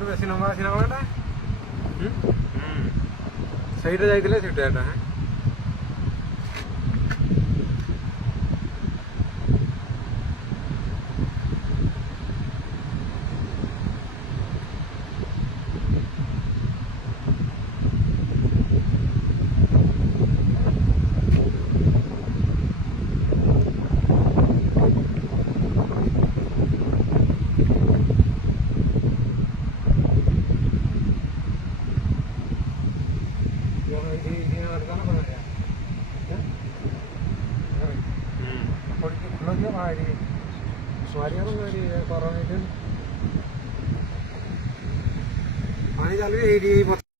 ବେଶୀ ନମ୍ବା ଅଛି ନା କଣଟା ସେଇଟା ଯାଇଥିଲେ ସେଇଟା ଏଟା ପାଣି ଚାଲିବି ଏଇଠି